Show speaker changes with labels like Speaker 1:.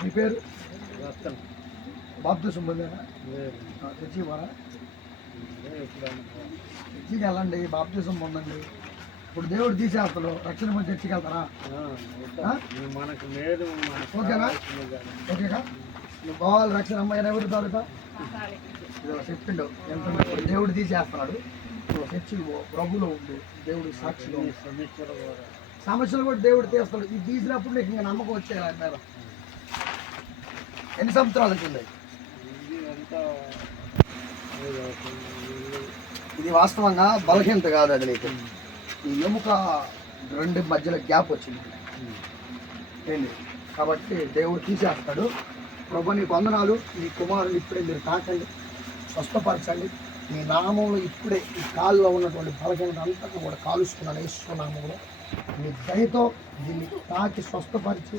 Speaker 1: మీ పేరు?
Speaker 2: వస్తాను
Speaker 1: బాప్తిసం పొందారా
Speaker 2: లేదు
Speaker 1: చర్చికి వెళ్ళండి బాప్తిసం పొందండి ఇప్పుడు దేవుడు తీసేస్తాడు రక్షణ పొంది చర్చికి వెళ్తారా ఓకేనా? ఓకేగా నువ్వు పోవాలి రక్షణ అమ్మాయి ఎవరు ఇదిగో చెప్పిండు. దేవుడు తీసేస్తున్నాడు. పో. ప్రభులో ఉండు. దేవుడి సాక్షిలో.
Speaker 2: సమస్యలు కూడా
Speaker 1: దేవుడు తీస్తాడు. ఇది తీసినప్పుడు నీకు ఇంకా నమ్మకం వచ్చేయాలి ఆయన మీద ఎన్ని సంవత్సరాలు ఉంటుంది
Speaker 2: ఇది అంతా ఇది అవుతుంది.
Speaker 1: ఇది వాస్తవంగా బలహీనత కాదు అది నీకు. ఈ ఎముక రెండు మధ్యలో గ్యాప్ వచ్చింది. ఏంటి కాబట్టి దేవుడు తీసేస్తాడు. ప్రభు నీ వందనాలు. నీ కుమారుని ఇప్పుడే మీరు తాకండి. స్వస్థపరచండి. నీ నామంలో ఇప్పుడే ఈ కాల్లో ఉన్నటువంటి బలహీనత అంతా కూడా కాలుస్తున్నాను యేసు నామంలో నీ దయతో దీన్ని తాకి స్వస్థపరిచి